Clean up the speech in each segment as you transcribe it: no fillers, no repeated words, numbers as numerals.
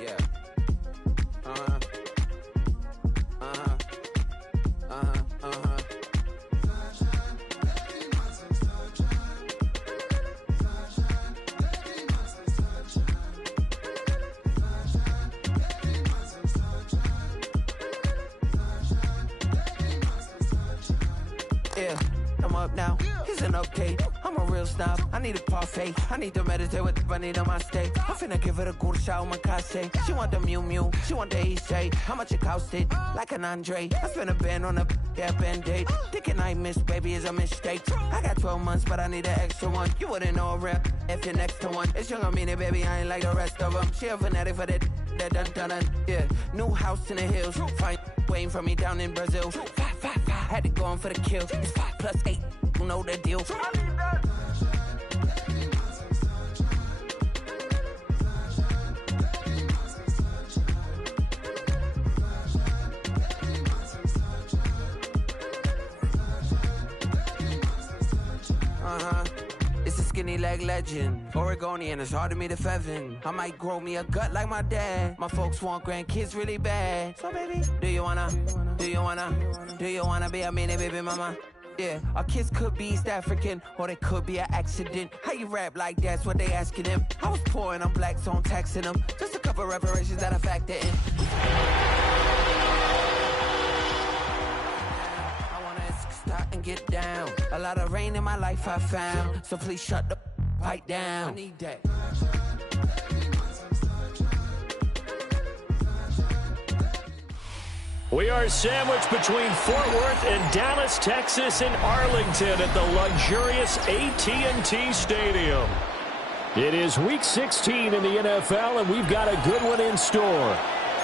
Yeah. Uh-huh. Uh-huh. Uh-huh. Uh-huh. Yeah, I'm up now. It's an update. I'm a real snob. I need a parfait. I need to meditate with the bunny on my steak. I'm finna give it a good shot with my case. She want the Mew Mew. She want the EJ. How much it costed? Like an Andre. I spent a band on a that band-aid. Thinking I missed, baby, is a mistake. I got 12 months, but I need an extra one. You wouldn't know a rep if you're next to one. It's young, I mean it, baby. I ain't like the rest of them. She a fanatic for that dun dun dun. Yeah, new house in the hills. Fine, waiting for me down in Brazil. 5, 5, 5. Had to go on for the kill. It's 5 plus 8. You know the deal. Uh-huh. It's a skinny leg legend. Oregonian, it's hard to meet a Fevin. I might grow me a gut like my dad. My folks want grandkids really bad. So baby, do you wanna be a mini baby mama? Yeah, our kids could be East African, or they could be an accident. How you rap like that's what they asking him. I was poor and I'm black, so I'm taxing them. Just a couple reparations that I factor in. I wanna stop and get down. A lot of rain in my life I found, so please shut the pipe down. I need that. We are sandwiched between Fort Worth and Dallas, Texas, and Arlington at the luxurious AT&T Stadium. It is Week 16 in the NFL, and we've got a good one in store,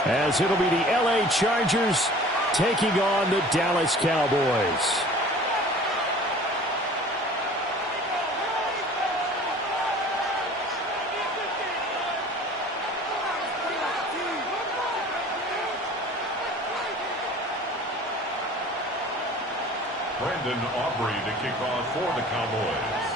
as it'll be the LA Chargers taking on the Dallas Cowboys. Brandon Aubrey to kick off for the Cowboys.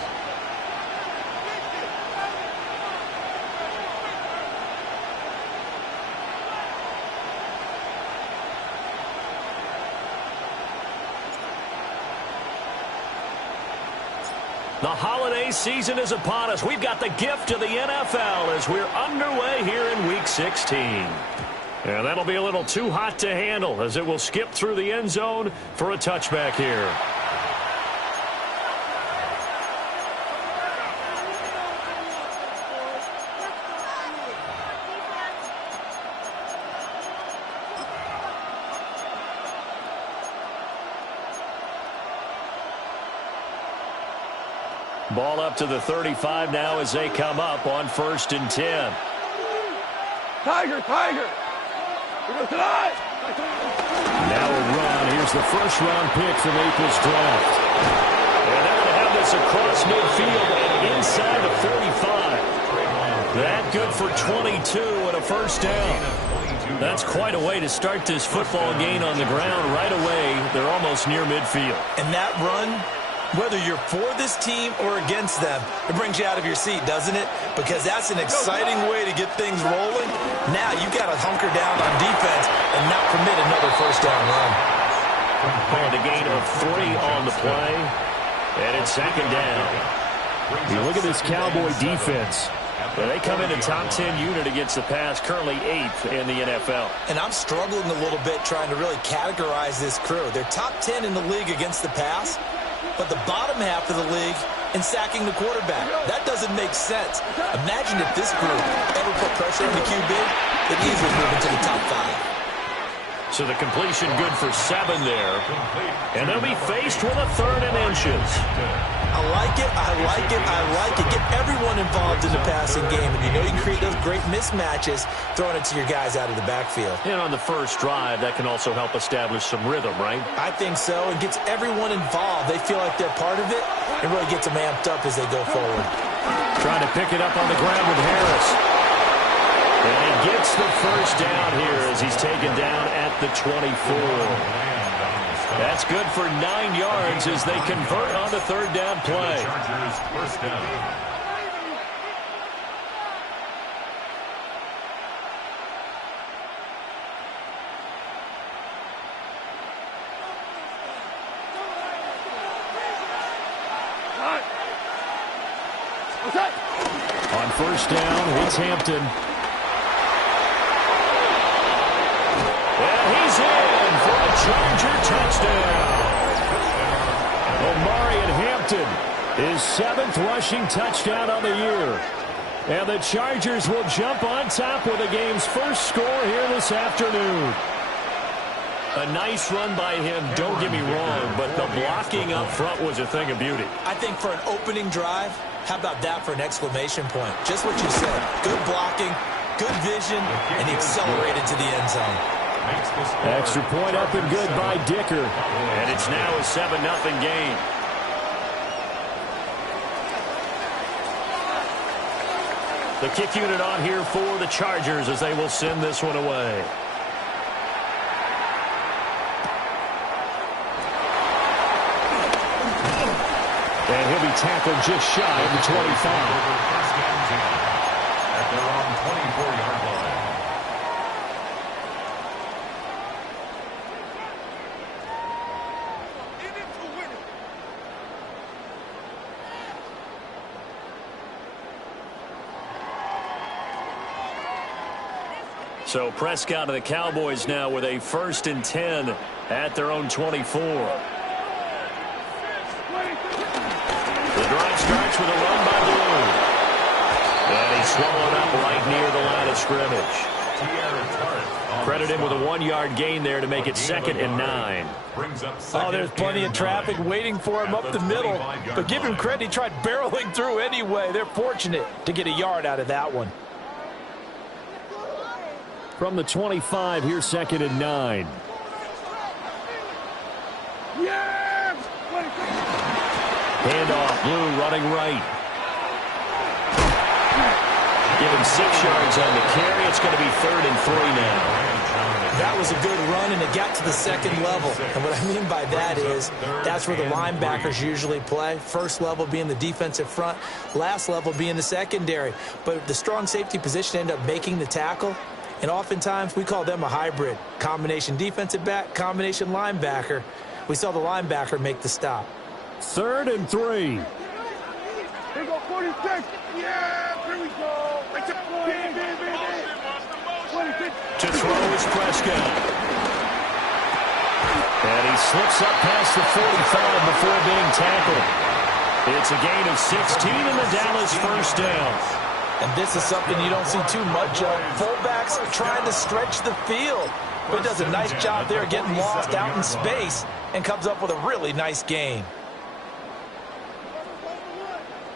The holiday season is upon us. We've got the gift of the NFL as we're underway here in Week 16. And that'll be a little too hot to handle as it will skip through the end zone for a touchback here. Ball up to the 35 now as they come up on 1st and 10. Tiger! Now a run. Here's the first-round pick from April's draft. And they're going to have this across midfield and inside the 45. That good for 22 and a first down. That's quite a way to start this football game on the ground right away. They're almost near midfield. And that run, whether you're for this team or against them, it brings you out of your seat, doesn't it? Because that's an exciting way to get things rolling. Now you've got to hunker down on defense and not permit another first down run. And a gain of 3 on the play. And it's 2nd down. You look at this Cowboy defense. They come in a top 10 unit against the pass, currently 8th in the NFL. And I'm struggling a little bit trying to really categorize this crew. They're top 10 in the league against the pass, but the bottom half of the league in sacking the quarterback. That doesn't make sense. Imagine if this group ever put pressure on the QB, they'd easily move into the top 5. So the completion good for 7 there. And they'll be faced with a 3rd and inches. I like it. Get everyone involved in the passing game. And you know you can create those great mismatches throwing it to your guys out of the backfield. And on the first drive, that can also help establish some rhythm, right? I think so. It gets everyone involved. They feel like they're part of it. It really gets them amped up as they go forward. Trying to pick it up on the ground with Harris. And he gets the first down here as he's taken down at the 24. That's good for 9 yards as they convert on the 3rd down play. Chargers first down. On first down, it's Hampton. And he's in for a Charger touchdown. Omarion Hampton, his 7th rushing touchdown on the year. And the Chargers will jump on top with the game's first score here this afternoon. A nice run by him, don't get me wrong, but the blocking up front was a thing of beauty. I think for an opening drive, how about that for an exclamation point? Just what you said. Good blocking, good vision, and he accelerated to the end zone. Extra point up and good by Dicker. And it's now a 7-0 game. The kick unit on here for the Chargers as they will send this one away. And he'll be tackled just shy of the 25. At their own 24-yard line. So Prescott and the Cowboys now with a 1st and 10 at their own 24. The drive starts with a run by Blue. And he's swallowed up right near the line of scrimmage. Credit him with a 1-yard gain there to make it 2nd and 9. Oh, there's plenty of traffic waiting for him up the middle. But give him credit, he tried barreling through anyway. They're fortunate to get a yard out of that one. From the 25, here's 2nd and 9. Handoff, Blue running right. Give him 6 yards on the carry. It's going to be 3rd and 3 now. That was a good run, and it got to the 2nd level. And what I mean by that is that's where the linebackers usually play. First level being the defensive front, last level being the secondary. But the strong safety position ended up making the tackle. And oftentimes we call them a hybrid. Combination defensive back, combination linebacker. We saw the linebacker make the stop. 3rd and 3. Here we go, 46. Yeah, here we go. 26. To throw is Prescott. And he slips up past the 45 before being tackled. It's a gain of 16 in the Dallas 1st down. And this is something you don't see too much of. Fullbacks trying to stretch the field. But he does a nice job there getting lost out in space and comes up with a really nice gain.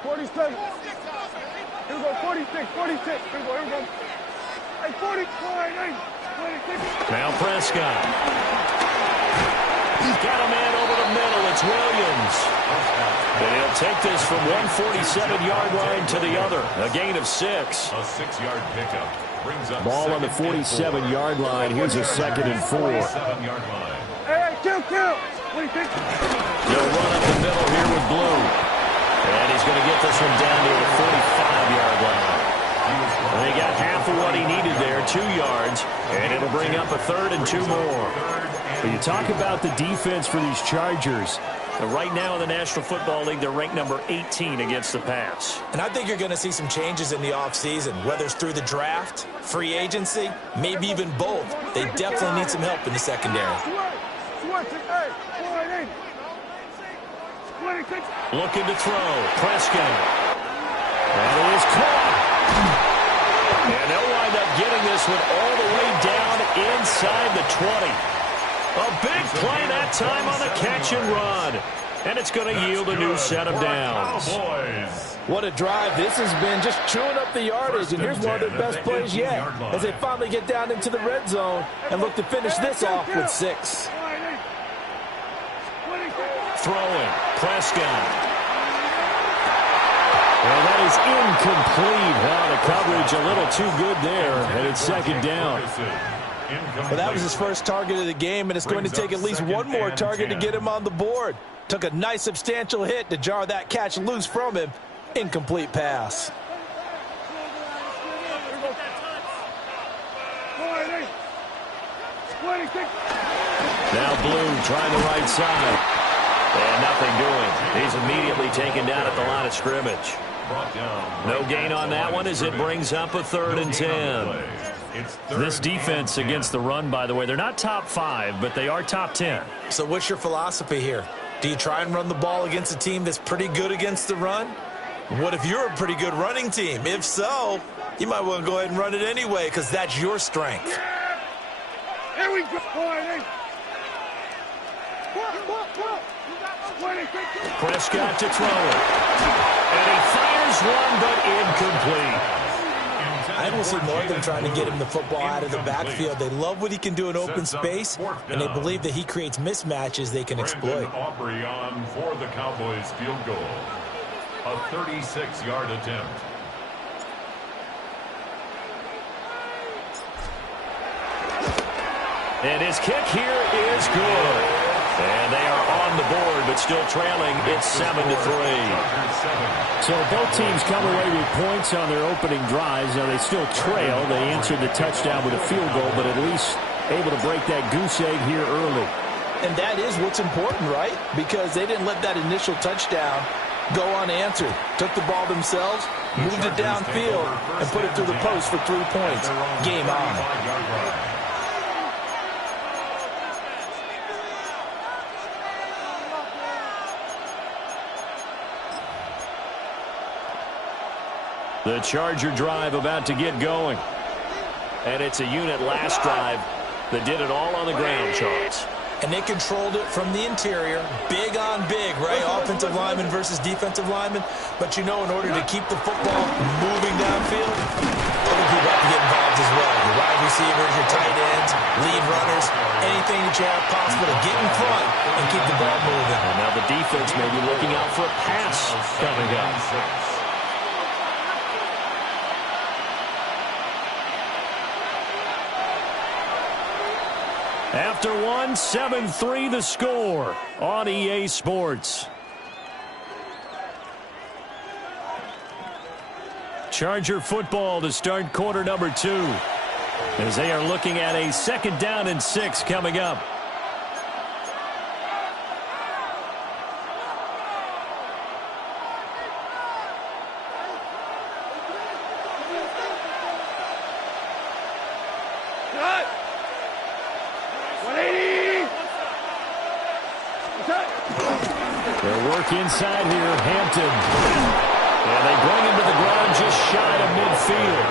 47. Here we go, 46, 46. Here we go, here we go. Hey, 40, 46. Now Prescott. He's got a man over the middle. It's Williams. And he'll take this from 147-yard line to the other. A gain of 6. A 6-yard pickup. Brings up Ball on the 47-yard line. Here's a 2nd and 4. 47-yard line. Hey, kill. What do you think? They'll run up the middle here with Blue. And he's going to get this one down near the 45-yard line. They got half of what he needed there, 2 yards, and it'll bring up a 3rd and 2 more. But you talk about the defense for these Chargers. Right now in the National Football League, they're ranked number 18 against the pass. And I think you're going to see some changes in the offseason, whether it's through the draft, free agency, maybe even both. They definitely need some help in the secondary. Looking to throw. Prescott. And it is caught. And they'll wind up getting this one all the way down inside the 20. A big play that time on the catch and run. And it's going to yield a new set of downs. What a drive this has been, just chewing up the yardage. And here's one of their best plays yet as they finally get down into the red zone and look to finish this off with 6. Throwing. Prescott. Well, that is incomplete. Wow, the coverage a little too good there, and it's 2nd down. Well, that was his first target of the game, and it's going to take at least one more target to get him on the board. Took a nice substantial hit to jar that catch loose from him. Incomplete pass. Now Blue trying the right side. And nothing doing. He's immediately taken down at the line of scrimmage. brought down. No gain on that one as it brings up a 3rd and 10. This defense against the run, by the way, they're not top 5, but they are top 10. So what's your philosophy here? Do you try and run the ball against a team that's pretty good against the run? What if you're a pretty good running team? If so, you might want to go ahead and run it anyway because that's your strength. Here we go. Prescott to throw it. And he fires one, but incomplete. I will see more of them trying to get him the football out of the backfield. They love what he can do in open space, and they believe that he creates mismatches they can exploit. Aubrey on for the Cowboys field goal. A 36-yard attempt. And his kick here is good. And they are on the board, but still trailing. It's 7-3. So both teams come away with points on their opening drives. Now they still trail. They answered the touchdown with a field goal, but at least able to break that goose egg here early. And that is what's important, right? Because they didn't let that initial touchdown go unanswered. Took the ball themselves, moved it downfield, and put it through the post for 3 points. Game on. The Charger drive about to get going. And it's a unit last drive that did it all on the ground, Charles. And they controlled it from the interior. Big on big, right? Offensive lineman versus defensive lineman. But you know, in order to keep the football moving downfield, other people have to get involved as well. Your wide receivers, your tight ends, lead runners, anything that you have possible to get in front and keep the ball moving. And now the defense may be looking out for a pass coming up. After one, 7-3 the score on EA Sports. Charger football to start quarter number 2 as they are looking at a 2nd down and 6 coming up. Their work inside here, Hampton. And they bring him to the ground just shy of midfield.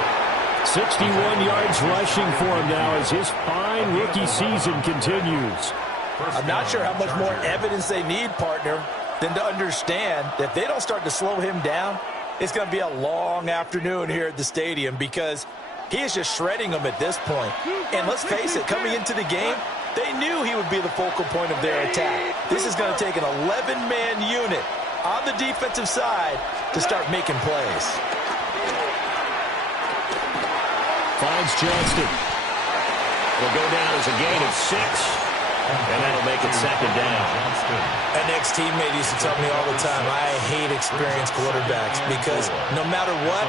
61 yards rushing for him now as his fine rookie season continues. I'm not sure how much more evidence they need, partner, than to understand that if they don't start to slow him down, it's going to be a long afternoon here at the stadium because he is just shredding them at this point. And let's face it, coming into the game, they knew he would be the focal point of their attack. This is going to take an 11-man unit on the defensive side to start making plays. Finds Johnston. Will go down as a gain of 6. And that'll make it 2nd down. An ex-teammate used to tell me all the time, I hate experienced quarterbacks because no matter what,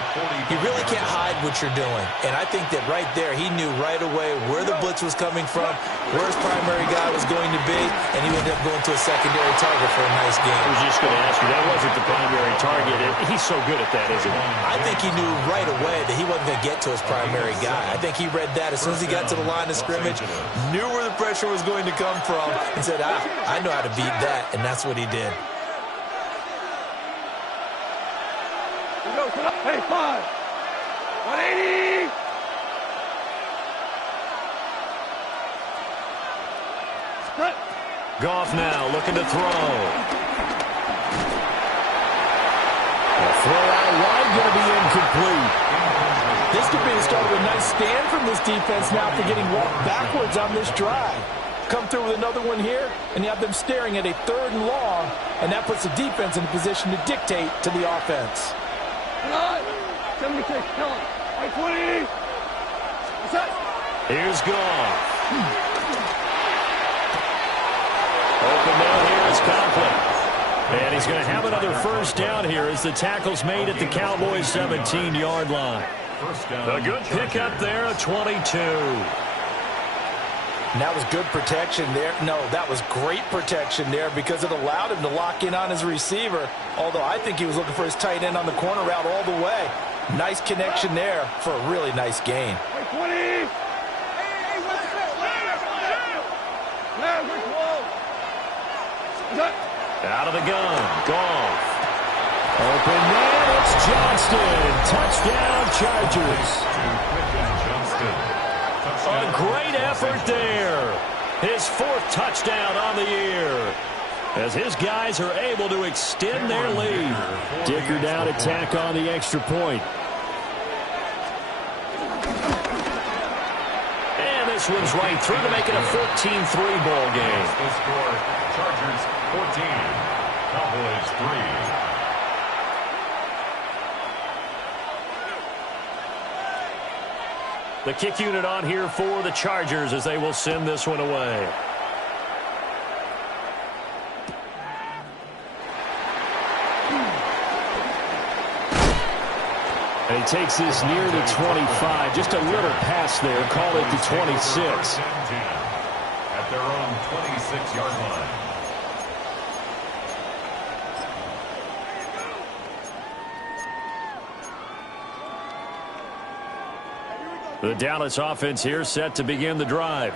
you really can't hide what you're doing. And I think that right there, he knew right away where the blitz was coming from, where his primary guy was going to be, and he ended up going to a secondary target for a nice game. I was just going to ask you, that wasn't the primary target. He's so good at that, isn't he? I think he knew right away that he wasn't going to get to his primary guy. I think he read that as soon as he got to the line of scrimmage, knew where the pressure was going to come from, and said, I know how to beat that, and that's what he did. Hey, 5. 180. Goff now looking to throw. A throw out wide going to be incomplete. This could be the start of a nice stand from this defense now for getting walked backwards on this drive. Come through with another one here, and you have them staring at a 3rd and long, and that puts the defense in a position to dictate to the offense. 76, kill him. 20. Here's Goff. Open down here is Conklin. And he's going to have another 1st down here as the tackle's made at the Cowboys' 17-yard line. A good pickup there, a 22. And that was good protection there. No, that was great protection there because it allowed him to lock in on his receiver, although I think he was looking for his tight end on the corner route all the way. Nice connection there for a really nice gain. Out of the gun, Goff. Open man, it's Johnston. Touchdown, Chargers. A great effort there. His 4th touchdown on the year, as his guys are able to extend their lead. Dicker down attack on the extra point. And this one's right through to make it a 14-3 ball game. The score, Chargers 14, Cowboys 3. The kick unit on here for the Chargers as they will send this one away. And he takes this near the 25. Just a little pass there. Call it the 26. At their own 26-yard line. The Dallas offense here set to begin the drive.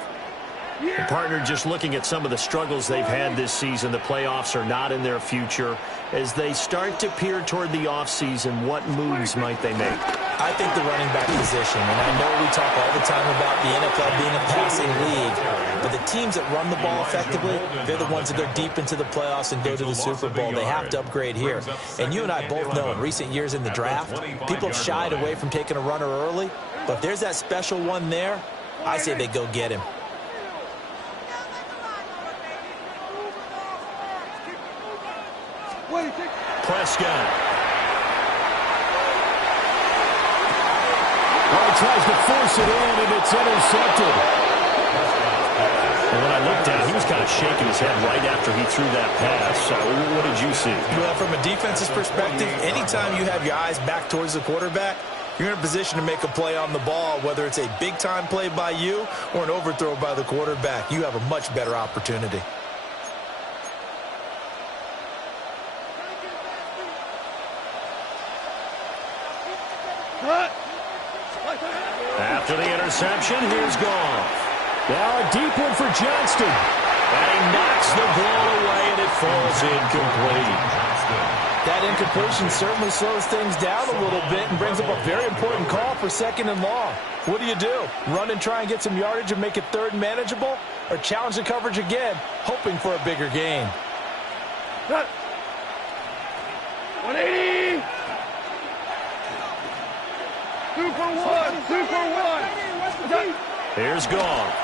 And partner, just looking at some of the struggles they've had this season, the playoffs are not in their future. As they start to peer toward the offseason, what moves might they make? I think the running back position, and I know we talk all the time about the NFL being a passing league, but the teams that run the ball effectively, they're the ones that go deep into the playoffs and go to the Super Bowl. They have to upgrade here. And you and I both know in recent years in the draft, people have shied away from taking a runner early, but if there's that special one there, I say they go get him. Prescott. Well, he tries to force it in, and it's intercepted. And when I looked at it, he was kind of shaking his head right after he threw that pass. What did you see? Well, from a defense's perspective, anytime you have your eyes back towards the quarterback, you're in a position to make a play on the ball, whether it's a big-time play by you or an overthrow by the quarterback. You have a much better opportunity. After the interception, here's Goff. Now a deep one for Johnston. And he knocks the ball away, and it falls incomplete. That incompletion certainly slows things down a little bit and brings up a very important call for 2nd and long. What do? Run and try and get some yardage and make it 3rd and manageable? Or challenge the coverage again, hoping for a bigger gain? 180! 2 for 1! 2 for 1! Here's Goff.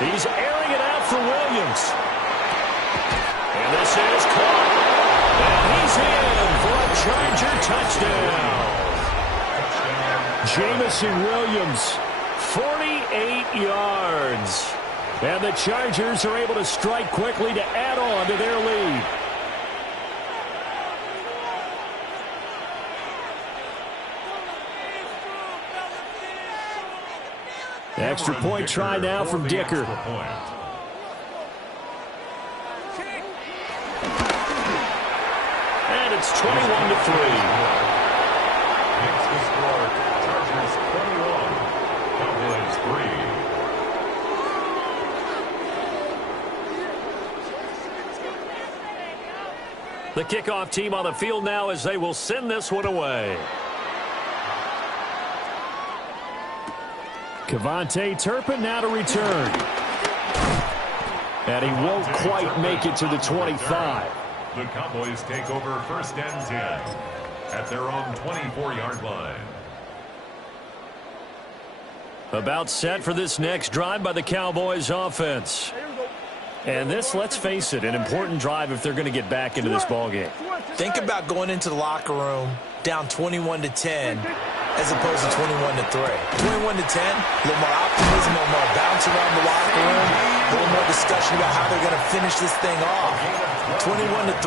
He's airing it out for Williams. And this is caught. And he's in for a Charger touchdown. Jameson Williams, 48 yards. And the Chargers are able to strike quickly to add on to their lead. Extra point try now from Dicker. And it's 21-3. Makes the score, Chargers 21, Cowboys 3. The kickoff team on the field now as they will send this one away. KaVontae Turpin now to return. And he won't quite make it to the 25. The Cowboys take over 1st and 10 at their own 24-yard line. About set for this next drive by the Cowboys offense. And this, let's face it, an important drive if they're going to get back into this ballgame. Think about going into the locker room down 21-10 as opposed to 21-3. 21-10, a little more optimism, a little more bounce around the locker room, a little more discussion about how they're going to finish this thing off. 21-3,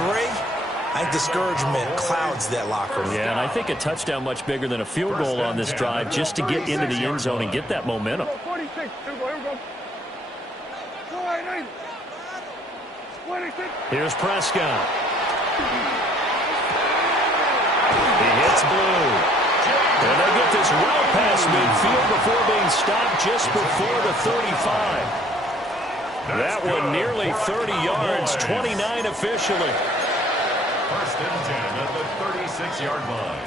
I think discouragement clouds that locker room. Yeah, and I think a touchdown much bigger than a field goal on this drive just to get into the end zone and get that momentum. 46. Here we go. Here's Prescott. He hits Blue. And they get this well past midfield before being stopped just before the 35. That one nearly 30 yards, 29 officially. First and 10 at the 36-yard line.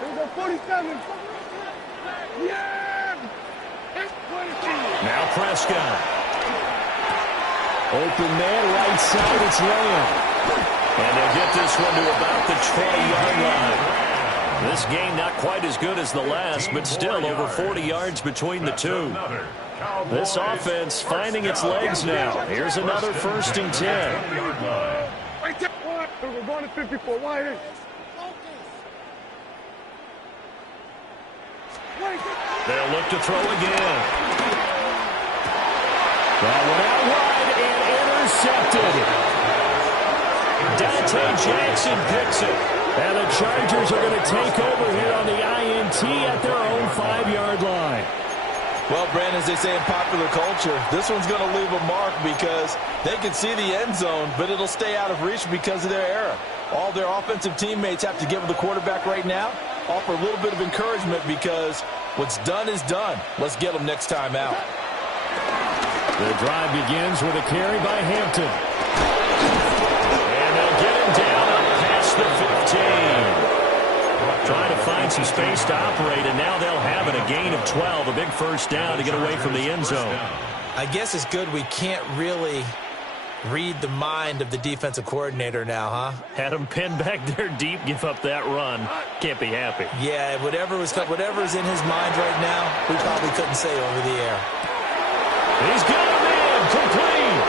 Here we go, 47. Yeah! Now Prescott. Open man, right side, it's Lamb. And they'll get this one to about the 20-yard line. This game not quite as good as the last, but still over 40 yards between the two. This offense finding its legs now. Here's another first and 10. We're going to 54. Wide. They'll look to throw again. That one out wide and intercepted. Dante Jackson picks it. And the Chargers are going to take over here on the INT at their own 5-yard line. Well, Brandon, as they say in popular culture, this one's going to leave a mark because they can see the end zone, but it'll stay out of reach because of their error. All their offensive teammates have to give the quarterback right now, offer a little bit of encouragement because what's done is done. Let's get them next time out. The drive begins with a carry by Hampton. And they'll get him down up past the 15. Trying to find some space to operate, and now they'll have it. A gain of 12, a big first down to get away from the end zone. I guess it's good we can't really read the mind of the defensive coordinator now, huh? Had him pinned back there deep, give up that run. Can't be happy. Yeah, whatever's in his mind right now, we probably couldn't say over the air. He's got him in, complete.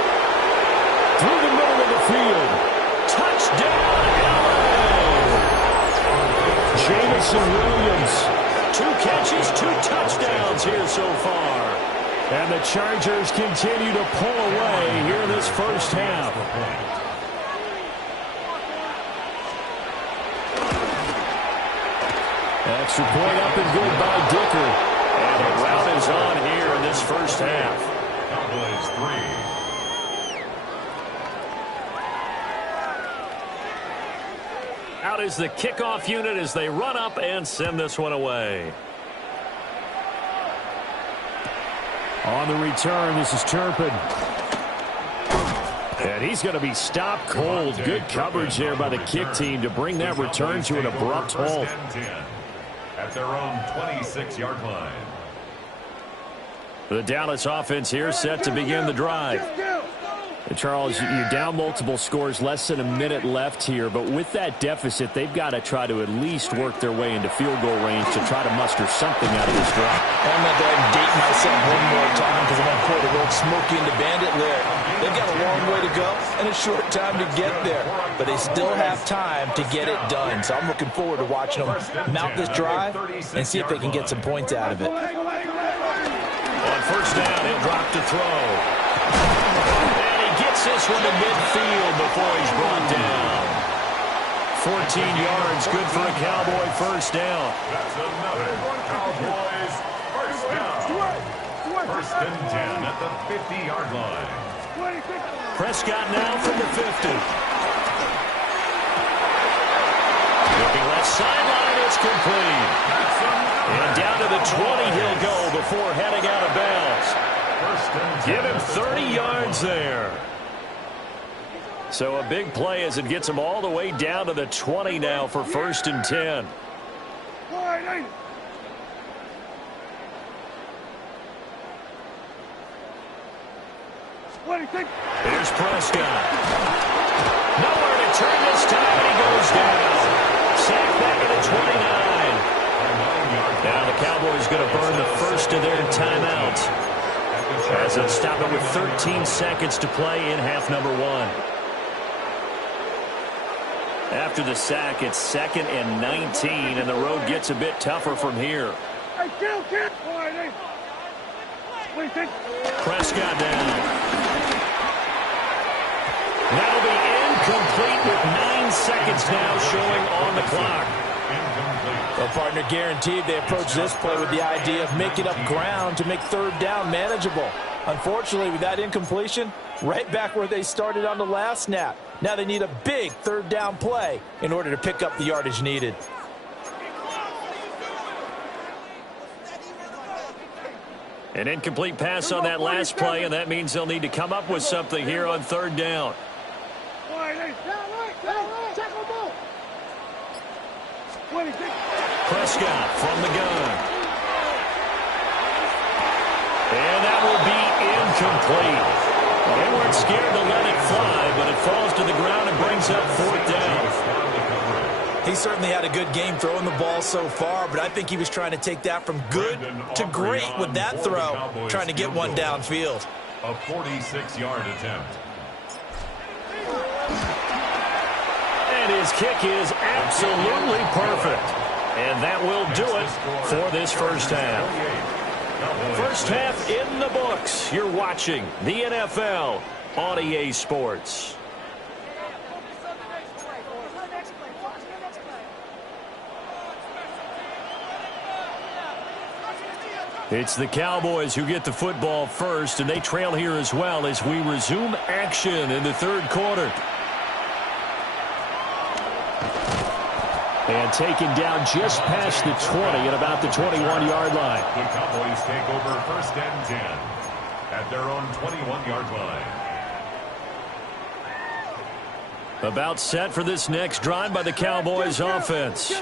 Through the middle of the field. Touchdown, LA. Jameson Williams. 2 catches, 2 touchdowns here so far. And the Chargers continue to pull away here in this first half. Extra point up and good by Dicker. And the route is on here in this first half. Cowboys 3. Out is the kickoff unit as they run up and send this one away. On the return, this is Turpin. And he's going to be stopped cold. Good coverage there by the kick team to bring that return to an abrupt halt. At their own 26-yard line. The Dallas offense here set to begin the drive. Charles, you're down multiple scores, less than a minute left here, but with that deficit, they've got to try to at least work their way into field goal range to try to muster something out of this drive. I'm going to go ahead and date myself one more time because I'm going to quote the old Smokey and the Bandit lyric. They've got a long way to go and a short time to get there, but they still have time to get it done. So I'm looking forward to watching them mount this drive and see if they can get some points out of it. On first down, he'll drop to throw. Gets this one to midfield before he's brought down. 14 yards, good for a Cowboy first down. That's another Cowboys first down. First and 10 at the 50-yard line. Prescott now from the 50. Looking left sideline, it's complete. And down to the 20 he'll go before heading out of bounds. Give him 30 yards there. So a big play as it gets him all the way down to the 20 now for first and 10. Here's Prescott. Nowhere to turn this time, and he goes down. Sacked back at the 29. Now the Cowboys going to burn the first of their timeouts, as they'll stop it with 13 seconds to play in half number 1. After the sack, it's 2nd and 19, and the road gets a bit tougher from here. Prescott down. That'll be incomplete with 9 seconds now showing on the clock. Well, partner, guaranteed they approach this play with the idea of making up ground to make third down manageable. Unfortunately, with that incompletion, right back where they started on the last snap. Now they need a big third down play in order to pick up the yardage needed. An incomplete pass on that last play, and that means they'll need to come up with something here on third down. Prescott from the gun. And that will be incomplete. They weren't scared to let it fly, but it falls to the ground and brings up fourth down. He certainly had a good game throwing the ball so far, but I think he was trying to take that from good to great with that throw, trying to get one downfield. A 46-yard attempt. And his kick is absolutely perfect. And that will do it for this first half. First half in the books. You're watching the NFL on EA Sports. It's the Cowboys who get the football first, and they trail here as well as we resume action in the third quarter. And taken down just past the 20 at about the 21-yard line. The Cowboys take over first and 10 at their own 21-yard line. About set for this next drive by the Cowboys offense.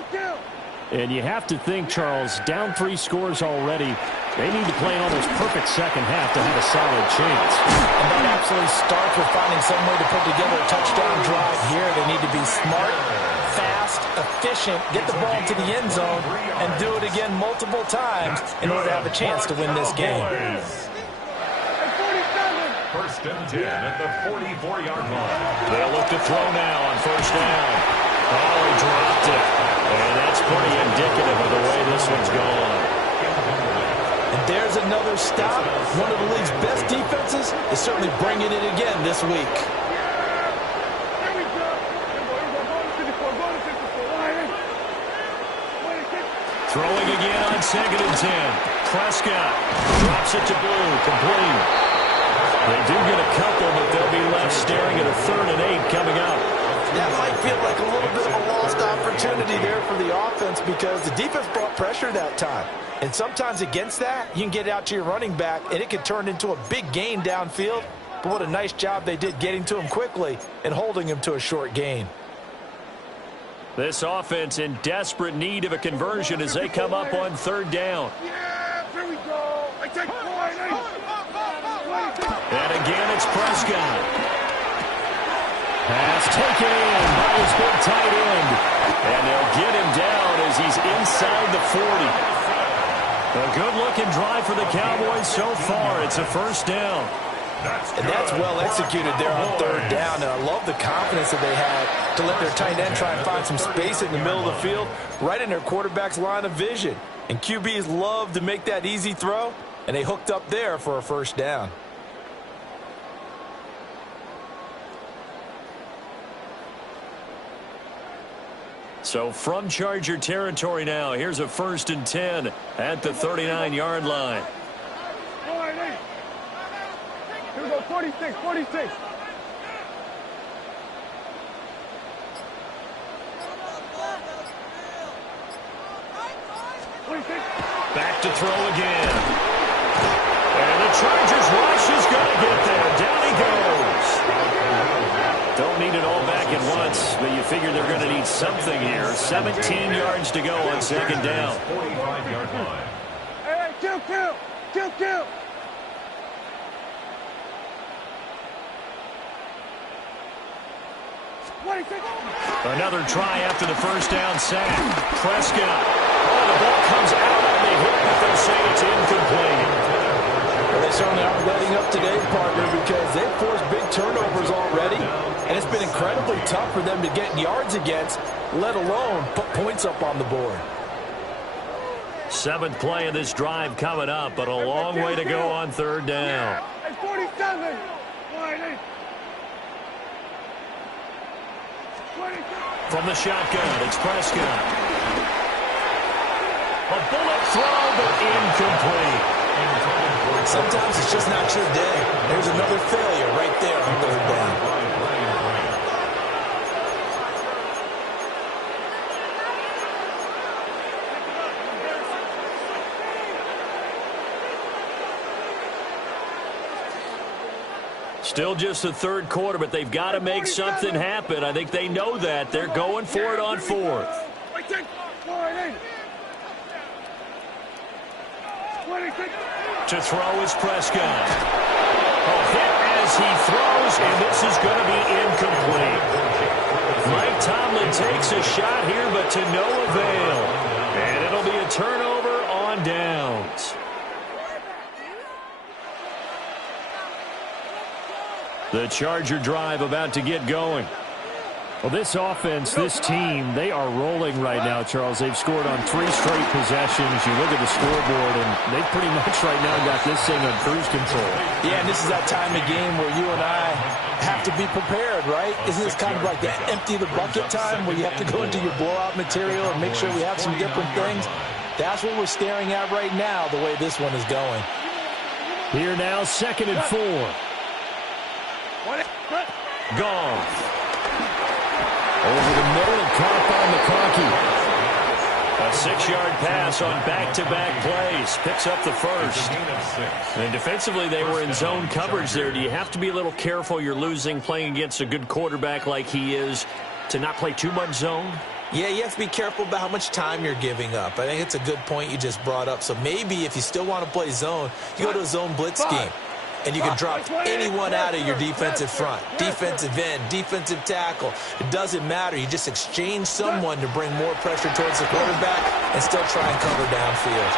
And you have to think, Charles, down 3 scores already. They need to play an almost perfect second half to have a solid chance. And that absolutely starts with finding some way to put together a touchdown drive here. They need to be smart, fast, efficient, get the ball to the end zone, and do it again multiple times in order to have a chance to win this game. First and 10 at the 44-yard line. They'll look to throw now on first down. Oh, he dropped it. And that's pretty indicative of the way this one's gone. And there's another stop. One of the league's best defenses is certainly bringing it again this week. Throwing again on second and 10. Prescott drops it to Blue, complete. They do get a couple, but they'll be left staring at a 3rd and 8 coming up. That might feel like a little bit of a lost opportunity there for the offense because the defense brought pressure that time. And sometimes against that, you can get out to your running back, and it can turn into a big gain downfield. But what a nice job they did getting to him quickly and holding him to a short gain. This offense in desperate need of a conversion as they come up on third down. Yeah, here we go. I take point. And again, it's Prescott. Pass taken in by his big tight end. And they'll get him down as he's inside the 40. A good-looking drive for the Cowboys so far. It's a first down. And that's well executed there on third down. And I love the confidence that they had to let their tight end try and find some space in the middle of the field, right in their quarterback's line of vision. And QBs love to make that easy throw, and they hooked up there for a first down. So from Charger territory now, here's a 1st and 10 at the 39-yard line. Here we go, 46, 46. Back to throw again. And the Chargers rush is going to get there. Down he goes. Don't need it all back at once, but you figure they're going to need something here. 17 yards to go on second down. 45-yard line. Hey, kill. Another try after the first down sack. Prescott. Oh, the ball comes out on the hit, but they'll say it's incomplete. Well, they certainly aren't letting up today, partner, because they've forced big turnovers already, and it's been incredibly tough for them to get yards against, let alone put points up on the board. 7th play of this drive coming up, but a long way to go on third down. Hey, 47. From the shotgun, it's Prescott. A bullet throw, but incomplete. Sometimes it's just not your day. There's another failure right there on third down. Still just the third quarter, but they've got to make something happen. I think they know that. They're going for it on fourth. To throw is Prescott. Hit as he throws, and this is going to be incomplete. Mike Tomlin takes a shot here, but to no avail. And it'll be a turnover on downs. The Charger drive about to get going. Well, this offense, this team, they are rolling right now, Charles. They've scored on 3 straight possessions. You look at the scoreboard, and they've pretty much right now got this thing on cruise control. Yeah, and this is that time of game where you and I have to be prepared, right? Isn't this kind of like that empty the bucket time where you have to go into your blowout material and make sure we have some different things? That's what we're staring at right now, the way this one is going. Here now, 2nd and 4. Goff. Over the middle and caught by McConkey. A 6-yard pass on back-to-back plays. Picks up the first. And defensively, they were in zone coverage there. Do you have to be a little careful? You're losing playing against a good quarterback like he is to not play too much zone? Yeah, you have to be careful about how much time you're giving up. I think it's a good point you just brought up. So maybe if you still want to play zone, you go to a zone blitz scheme. And you can drop anyone out of your defensive front, defensive end, defensive tackle. It doesn't matter. You just exchange someone to bring more pressure towards the quarterback and still try and cover downfield.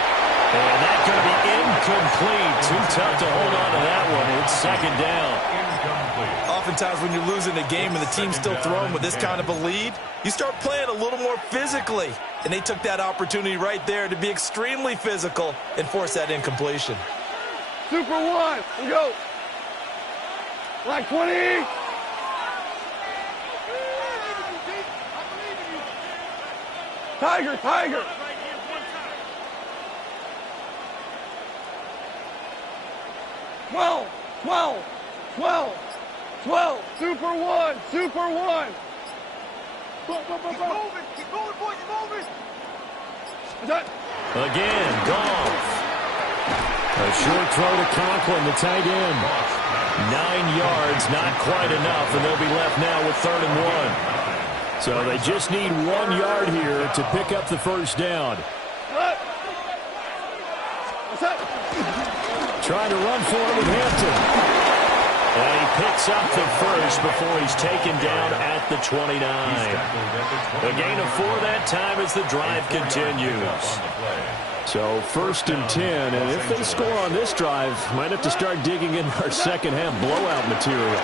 And that's going to be incomplete. Too tough to hold on to that one. It's 2nd down. Oftentimes when you're losing a game and the team's still throwing with this kind of a lead, you start playing a little more physically. And they took that opportunity right there to be extremely physical and force that incompletion. Super 1. Let's go. Like 20. Tiger, Tiger. Twelve. Super 1. Super 1. Keep moving. Keep moving, boys. Keep moving. Again, Goff. A short throw to Conklin, the tight end. 9 yards, not quite enough, and they'll be left now with 3rd and 1. So they just need 1 yard here to pick up the first down. Trying to run for it with Hampton. And he picks up the first before he's taken down at the 29. A gain of 4 that time as the drive continues. So 1st and 10, and if they score on this drive, might have to start digging in our second half blowout material.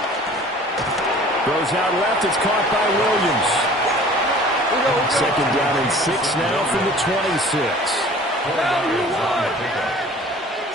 Goes out left, it's caught by Williams. 2nd down and 6 now from the 26.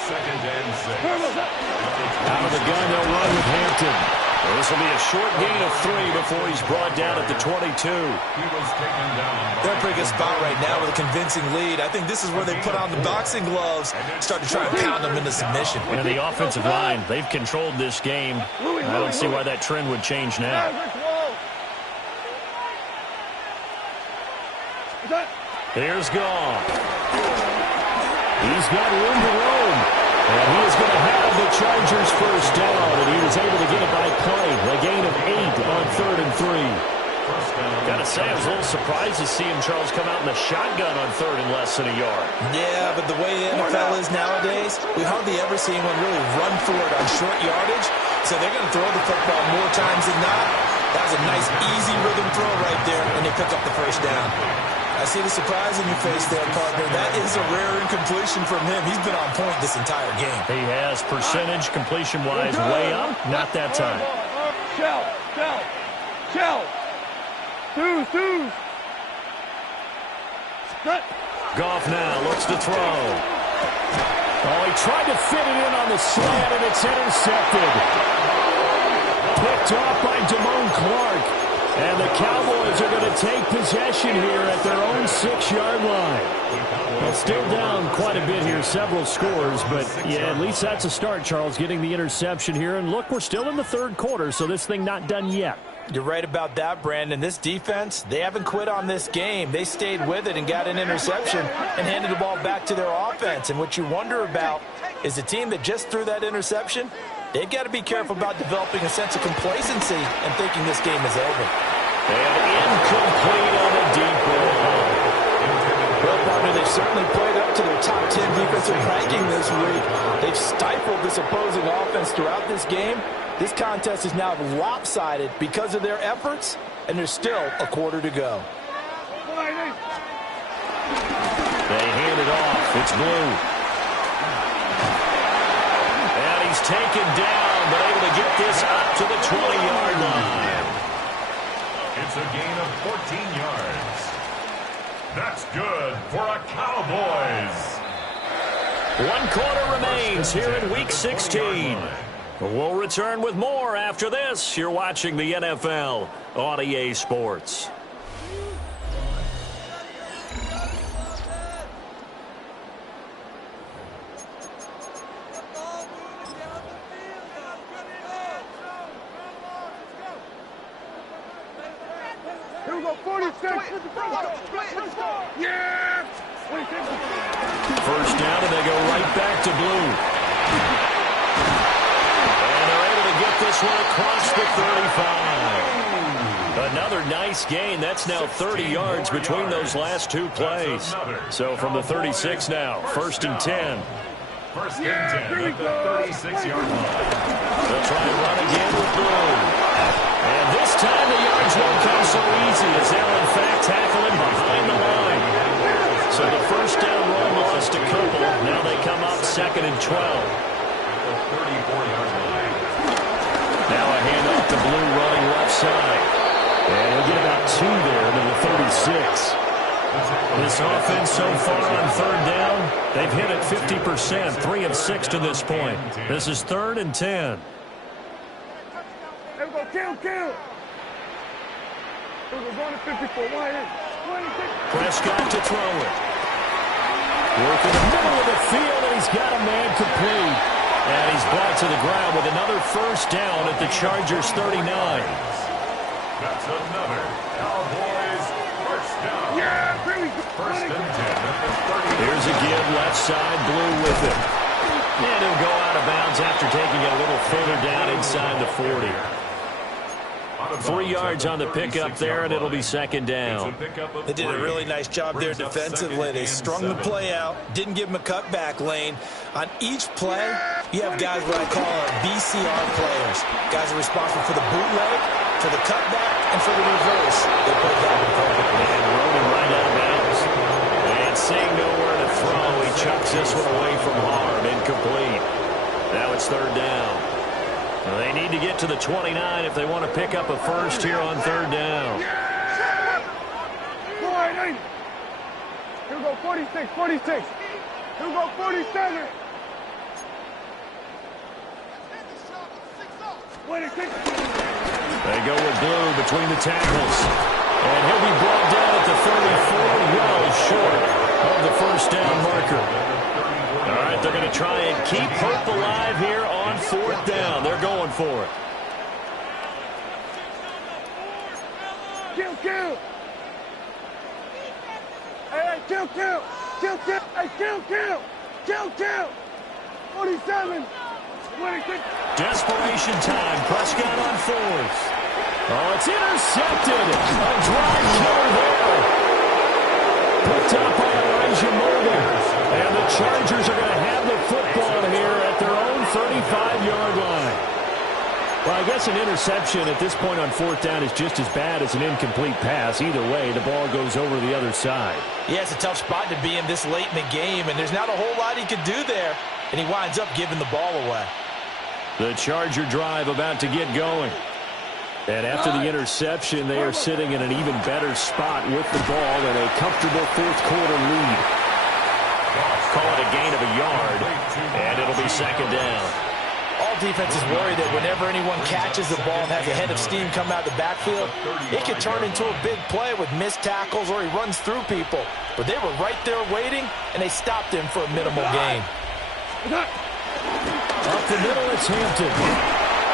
2nd and 6. Out of the gun, they'll run with Hampton. Well, this will be a short gain of 3 before he's brought down at the 22. He was taken down. They're in a pretty good spot right now with a convincing lead. I think this is where they put on the boxing gloves, start to try and pound them into submission. And the offensive line, they've controlled this game. I don't see why that trend would change now. Here's Goff. He's got room to roam. And he is going to have the Chargers first down, and he was able to get it by play. A gain of 8 on 3rd and 3. Got to say, I was a little surprised to see him, Charles, come out in the shotgun on 3rd and less than a yard. Yeah, but the way the NFL is nowadays, we hardly ever see anyone really run for it on short yardage. So they're going to throw the football more times than not. That was a nice, easy rhythm throw right there, and they pick up the first down. I see the surprise in your face there, partner. That is a rare incompletion from him. He's been on point this entire game. He has percentage, completion-wise, way up. Not that time. Shell. Twos. Goff now looks to throw. Oh, he tried to fit it in on the slant, and it's intercepted. Picked off by Damone Clark. And the Cowboys are going to take possession here at their own 6-yard line. Well, still down quite a bit here, several scores, but yeah, at least that's a start, Charles, getting the interception here. And look, we're still in the third quarter, so this thing not done yet. You're right about that, Brandon. This defense, they haven't quit on this game. They stayed with it and got an interception and handed the ball back to their offense. And what you wonder about is the team that just threw that interception, they've got to be careful about developing a sense of complacency and thinking this game is over. And incomplete on a deep ball. Well, partner, they've certainly played up to their top 10 defensive ranking this week. They've stifled this opposing offense throughout this game. This contest is now lopsided because of their efforts, and there's still a quarter to go. They hand it off. It's Blue. And he's taken down, but able to get this up to the 20-yard line. It's a gain of 14 yards. That's good for a Cowboys. 1 quarter remains here in Week 16. We'll return with more after this. You're watching the NFL on EA Sports. Here we go, 46. Yeah! First down, and they go right back to Blue. And they're able to get this one across the 35. Another nice gain. That's now 30 yards between those last two plays. So from the 36 now, 1st and 10. 1st and 10 at the 36-yard line. They'll try and run again with Blue. And this time the yards won't come so easy as they'll in fact tackle him behind the line. So the first down run lost a couple. Now they come up 2nd and 12. 34-yard line. Now a handoff to Blue running left side. And he'll get about 2 there to the 36. This offense so far on 3rd down, they've hit it 50%, 3 of 6 to this point. This is 3rd and 10. Here we go, kill. Here we go, going to 54. Prescott to throw it. Working the middle of the field, and he's got a man complete. And he's brought to the ground with another first down at the Chargers' 39. That's another Cowboys first down. Yeah, really good. 1st and 10 at the 30. Here's a give left side, Blue with it. And he'll go out of bounds after taking it a little further down inside the 40. 3 yards on the pickup there, and it'll be 2nd down. They did a really nice job there defensively. They strung the play out, didn't give him a cutback lane. On each play, you have guys what I call BCR players. Guys are responsible for the bootleg, for the cutback, and for the reverse. They played that one perfectly. And rolling right out of bounds. And seeing nowhere to throw, he chucks this one away from harm. Incomplete. Now it's 3rd down. Well, they need to get to the 29 if they want to pick up a first here on 3rd down. Here we go, 46. Here we go, 47. They go with Blue between the tackles. And he'll be brought down at the 34, well short of the first down marker. All right, they're going to try and keep hope alive here on 4th down. They're going for it. Kill. Hey, kill. Hey, kill. 47. Desperation time. Prescott on 4th. Oh, it's intercepted. A drive killer there. Picked up by Elijah Molden. And the Chargers are going to have the football here at their own 35-yard line. Well, I guess an interception at this point on 4th down is just as bad as an incomplete pass. Either way, the ball goes over the other side. Yeah, it's a tough spot to be in this late in the game, and there's not a whole lot he could do there, and he winds up giving the ball away. The Charger drive about to get going. And after the interception, they are sitting in an even better spot with the ball and a comfortable 4th quarter lead. Call it a gain of a yard, and it'll be 2nd down. All defense is worried that whenever anyone catches the ball and has a head of steam come out of the backfield, it could turn into a big play with missed tackles or he runs through people. But they were right there waiting, and they stopped him for a minimal gain. Up the middle, it's Hampton.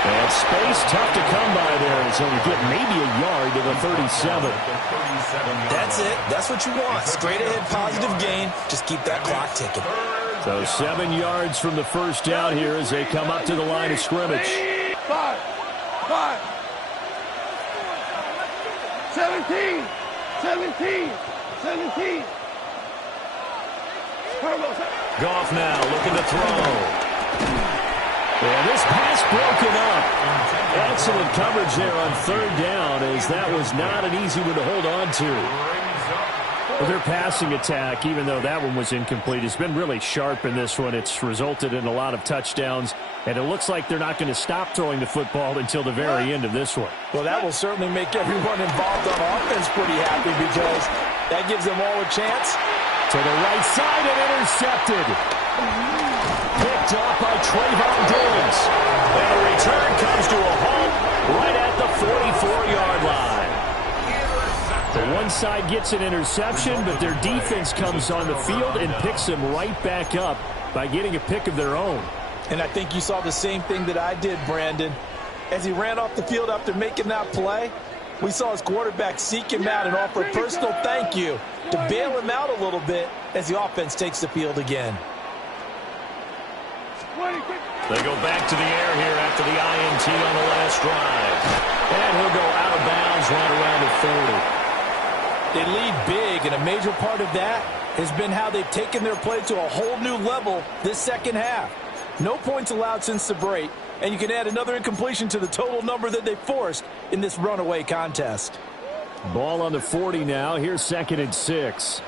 And space tough to come by there. So we get maybe a yard to the 37. That's it. That's what you want. Straight ahead positive gain. Just keep that clock ticking. So 7 yards from the first down here as they come up to the line of scrimmage. 5. 17. 17. 17. Goff now looking to throw. And this pass broken up. Excellent coverage there on third down, as that was not an easy one to hold on to. Well, their passing attack, even though that one was incomplete, has been really sharp in this one. It's resulted in a lot of touchdowns, and it looks like they're not going to stop throwing the football until the very end of this one. Well, that will certainly make everyone involved on offense pretty happy, because that gives them all a chance. To the right side and intercepted. Picked up by Trayvon Diggs. And the return comes to a halt right at the 44-yard line. The one side gets an interception, but their defense comes on the field and picks them right back up by getting a pick of their own. And I think you saw the same thing that I did, Brandon. As he ran off the field after making that play, we saw his quarterback seek him out and offer a personal thank you to bail him out a little bit as the offense takes the field again. They go back to the air here after the INT on the last drive. And he'll go out of bounds right around the 40. They lead big, and a major part of that has been how they've taken their play to a whole new level this second half. No points allowed since the break, and you can add another incompletion to the total number that they forced in this runaway contest. Ball on the 40 now. Here's 2nd and 6.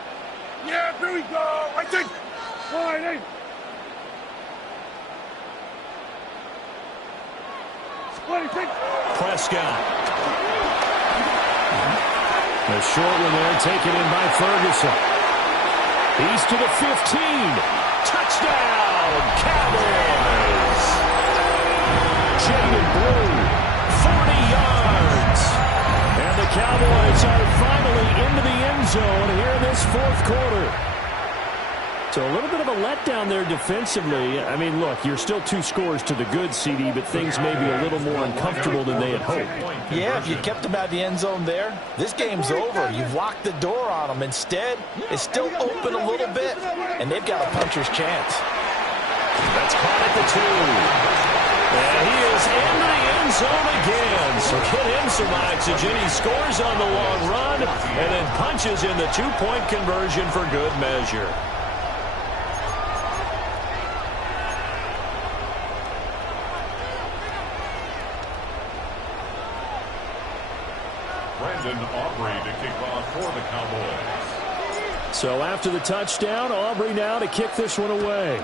Yeah, here we go. I think. Line 8. Prescott. The short one there taken in by Ferguson. He's to the 15. Touchdown, Cowboys. Jaden Blue, 40 yards. And the Cowboys are finally into the end zone here in this fourth quarter. So a little bit of a letdown there defensively. I mean, look, you're still 2 scores to the good, CD, but things may be a little more uncomfortable than they had hoped. Yeah, if you kept them out of the end zone there, this game's over. You've locked the door on them. Instead, it's still open a little bit, and they've got a puncher's chance. That's caught at the 2. And he is into the end zone again. So get him some oxygen. He scores on the long run and then punches in the 2-point conversion for good measure. Brandon Aubrey to kick off for the Cowboys. So after the touchdown, Aubrey now to kick this one away.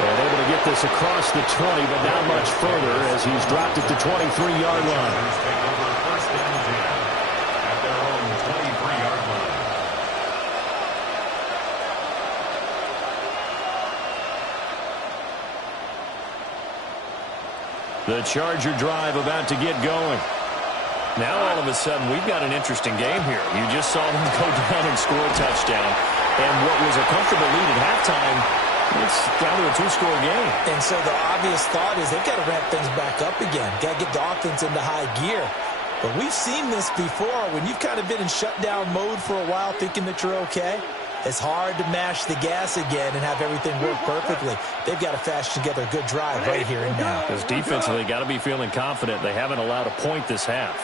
And able to get this across the 20, but not much further as he's dropped at the 23-yard line. Take over 1st and 10 at their own 23-yard line. The Charger drive about to get going. Now all of a sudden we've got an interesting game here. You just saw them go down and score a touchdown. And what was a comfortable lead at halftime, it's down to a 2-score game. And so the obvious thought is they've got to ramp things back up again. Got to get the offense into high gear. But we've seen this before when you've kind of been in shutdown mode for a while thinking that you're okay. It's hard to mash the gas again and have everything work perfectly. They've got to fashion together a good drive right here and now. Because defensively, got to be feeling confident. They haven't allowed a point this half.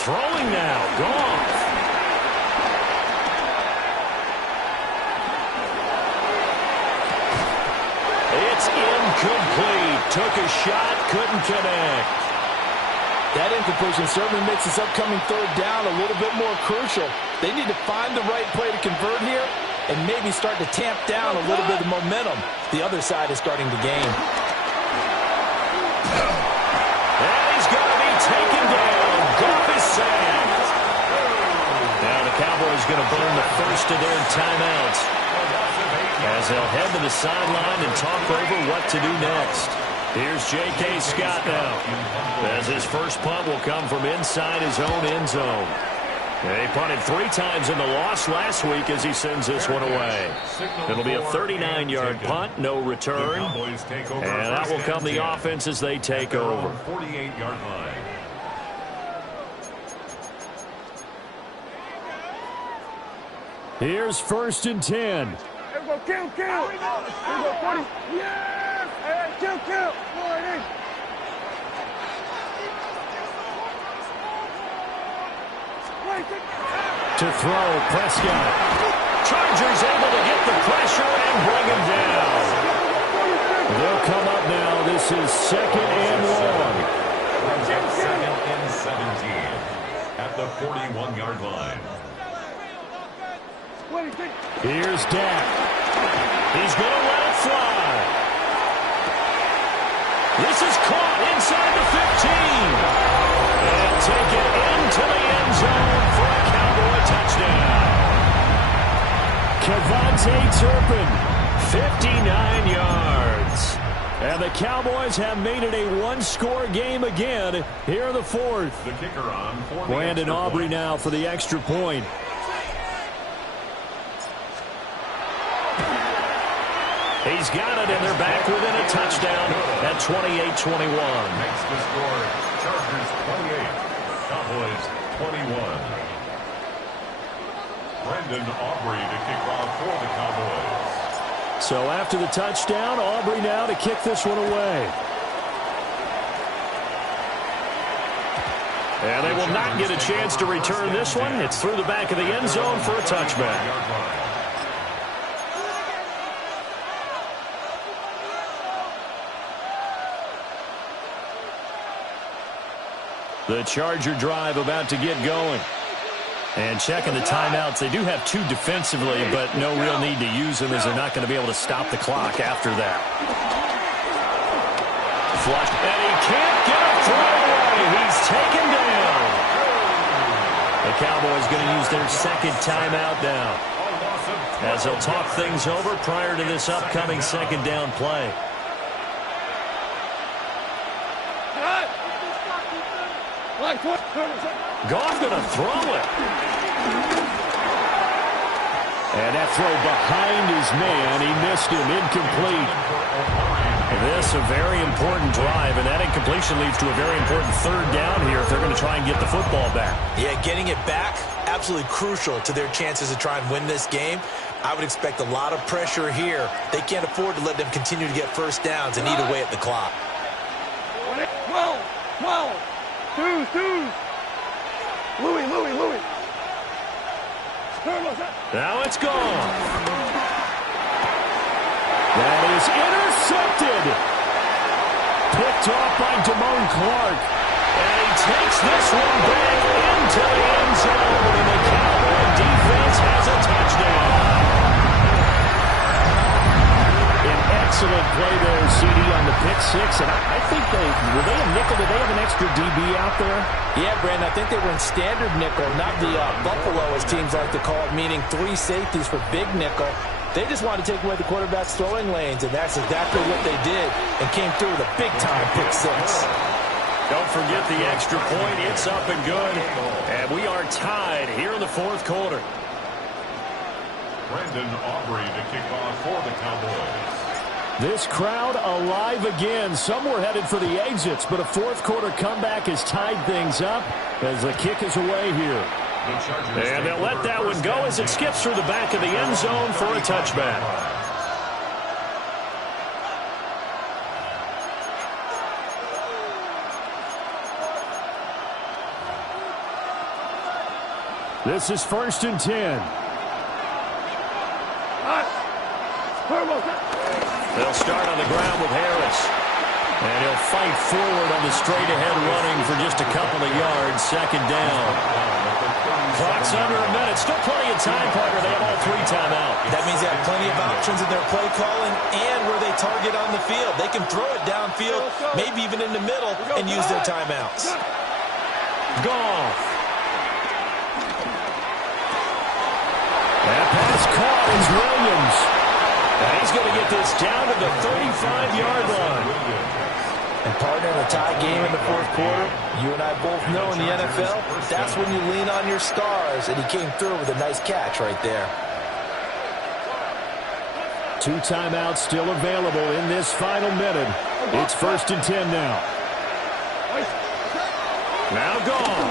Throwing now, Goff. It's incomplete. Took a shot, couldn't connect. That incompletion certainly makes this upcoming third down a little bit more crucial. They need to find the right play to convert here and maybe start to tamp down a little bit of the momentum the other side is starting to gain. And he's going to be taken down. Goff is sacked. Now the Cowboys Cowboys going to burn the first of their timeouts as they'll head to the sideline and talk over what to do next. Here's J.K. Scott now, as his first punt will come from inside his own end zone. He punted 3 times in the loss last week as he sends this one away. It'll be a 39-yard punt, no return. And that will come the offense as they take over. 48-yard line. Here's 1st and 10. Here we go, kill. Here we go, 40. Yes! Hey, kill. Boy, To throw, Prescott. Chargers able to get the pressure and bring him down. They'll come up now. This is 2nd and long. 2nd and 17 at the 41-yard line. Here's Dak. He's going to let it fly. This is caught inside the 15. They'll take it into the end zone for a Cowboy touchdown. Kevontae Turpin, 59 yards. And the Cowboys have made it a one-score game again here in the 4th. The kicker on for the Brandon Aubrey now for the extra point. He's got it, and they're back within a touchdown at 28-21. Makes the score Chargers 28, Cowboys 21. Brandon Aubrey to kick off for the Cowboys. So after the touchdown, Aubrey now to kick this one away. And they will not get a chance to return this one. It's through the back of the end zone for a touchback. The Charger drive about to get going. And checking the timeouts. They do have 2 defensively, but no real need to use them as they're not going to be able to stop the clock after that. Flush, and he can't get a throw away. He's taken down. The Cowboys going to use their 2nd timeout now, as they'll talk things over prior to this upcoming 2nd down play. Goff going to throw it. And that throw behind his man. He missed him. Incomplete. This a very important drive, and that incompletion leads to a very important 3rd down here if they're going to try and get the football back. Yeah, getting it back, absolutely crucial to their chances to try and win this game. I would expect a lot of pressure here. They can't afford to let them continue to get 1st downs and eat away at the clock. 12. Twos. Louis. Now it's gone. That is intercepted. Picked off by Damone Clark. And he takes this one back into the end zone. And the Cowboy defense has a touchdown. An excellent play there, CD, on the pick 6. And I think were they a nickel? Did they have an extra DB out there? Yeah, Brandon, I think they were in standard nickel, not the buffalo, as teams like to call it, meaning 3 safeties for big nickel. They just wanted to take away the quarterback's throwing lanes, and that's exactly what they did, and came through with a big-time pick 6. Don't forget the extra point. It's up and good. And we are tied here in the 4th quarter. Brandon Aubrey to kick off for the Cowboys. This crowd alive again. Some were headed for the exits, but a 4th quarter comeback has tied things up as the kick is away here. And they'll let that one go as it skips through the back of the end zone for a touchback. This is 1st and 10. They'll start on the ground with Harris. And he'll fight forward on the straight-ahead running for just a couple of yards. 2nd down. Clock's under a minute. Still plenty of time, Parker. They have all 3 timeouts. That means they have plenty of options in their play calling and where they target on the field. They can throw it downfield, maybe even in the middle, and use their timeouts. Goff. finds Williams. And he's going to get this down to the 35-yard line. And partner, in a tie game in the fourth quarter, you and I both know in the NFL, that's when you lean on your stars, and he came through with a nice catch right there. 2 timeouts still available in this final minute. It's 1st and 10 now. Now gone.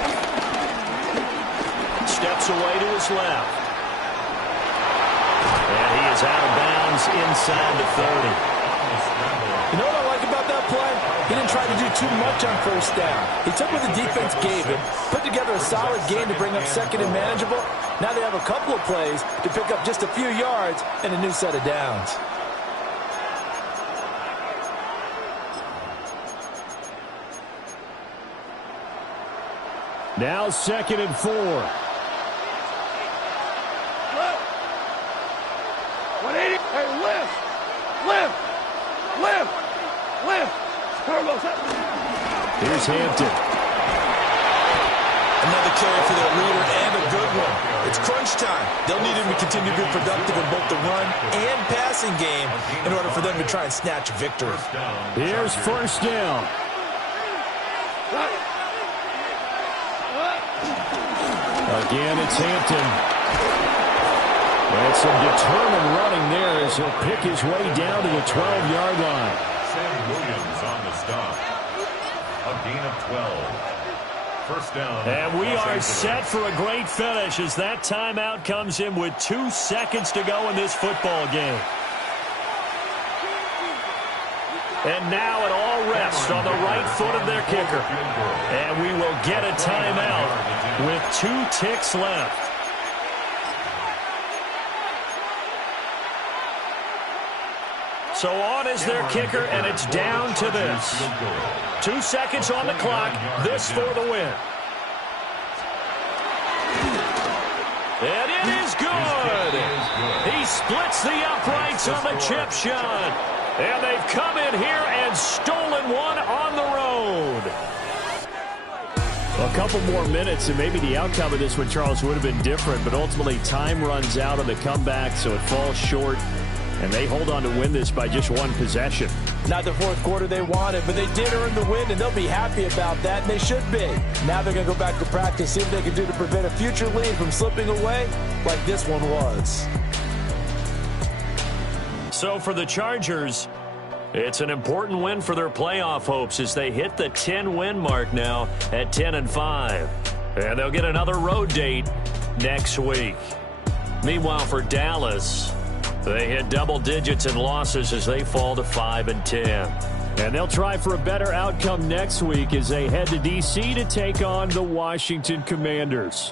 Steps away to his left. And he is out of bounds inside the 30. You know what I like about that play? He didn't try to do too much on first down. He took what the defense gave him, put together a solid game to bring up second and manageable. Now they have a couple of plays to pick up just a few yards and a new set of downs. Now 2nd and 4. 180. Hey, lift. Here's Hampton. Another carry for their leader and a good one. It's crunch time. They'll need him to continue to be productive in both the run and passing game in order for them to try and snatch a victory. Here's 1st down. Again, it's Hampton. And some determined running there as he'll pick his way down to the 12-yard line. Sam Williams on the stop. A gain of 12. 1st down. And we are set for a great finish as that timeout comes in with 2 seconds to go in this football game. And now it all rests on the right foot of their kicker. And we will get a timeout with 2 ticks left. So on is their kicker, and it's down to this. 2 seconds on the clock. This for the win. And it is good. He splits the uprights on the chip shot. And they've come in here and stolen one on the road. A couple more minutes, and maybe the outcome of this one, Charles, would have been different. But ultimately, time runs out on the comeback, so it falls short. And they hold on to win this by just 1 possession. Not the fourth quarter they wanted, but they did earn the win, and they'll be happy about that, and they should be. Now they're going to go back to practice, see what they can do to prevent a future lead from slipping away like this one was. So for the Chargers, it's an important win for their playoff hopes as they hit the 10-win mark now at 10-5. And they'll get another road date next week. Meanwhile, for Dallas, they hit double digits in losses as they fall to 5-10. And they'll try for a better outcome next week as they head to D.C. to take on the Washington Commanders.